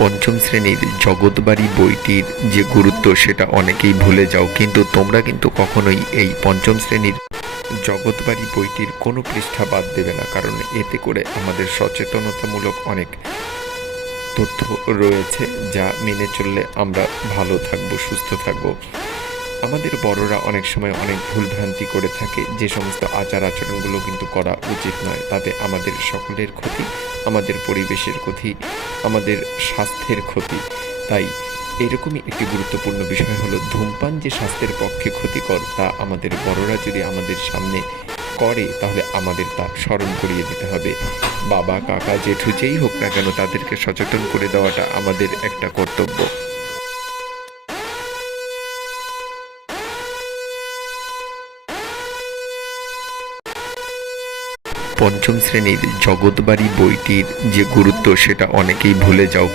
পঞ্চম শ্রেণীর জগৎবাড়ি বইটির যে গুরুত্ব সেটা অনেকেই ভুলে যাও, কিন্তু তোমরা কিন্তু কখনোই এই পঞ্চম শ্রেণীর জগৎবাড়ি বইটির কোনো পৃষ্ঠা বাদ দেবে না, কারণ এতে করে আমাদের সচেতনতামূলক অনেক তথ্য রয়েছে যা মেনে চললে আমরা ভালো থাকবো, সুস্থ থাকবো। আমাদের বড়রা অনেক সময় অনেক ভুলভ্রান্তি করে থাকে, যে সমস্ত আচার আচরণগুলো কিন্তু করা উচিত নয়, তাতে আমাদের সকলের ক্ষতি, আমাদের পরিবেশের ক্ষতি, আমাদের স্বাস্থ্যের ক্ষতি। তাই এরকমই একটি গুরুত্বপূর্ণ বিষয় হলো ধূমপান যে স্বাস্থ্যের পক্ষে ক্ষতিকর, তা আমাদের বড়রা যদি আমাদের সামনে করে তাহলে আমাদের তা স্মরণ করিয়ে দিতে হবে। বাবা, কাকা, জেঠু যেই হোক না কেন তাদেরকে সচেতন করে দেওয়াটা আমাদের একটা কর্তব্য। পঞ্চম শ্রেণীর জগৎবাড়ি বইটির যে গুরুত্ব সেটা অনেকেই ভুলে যাও।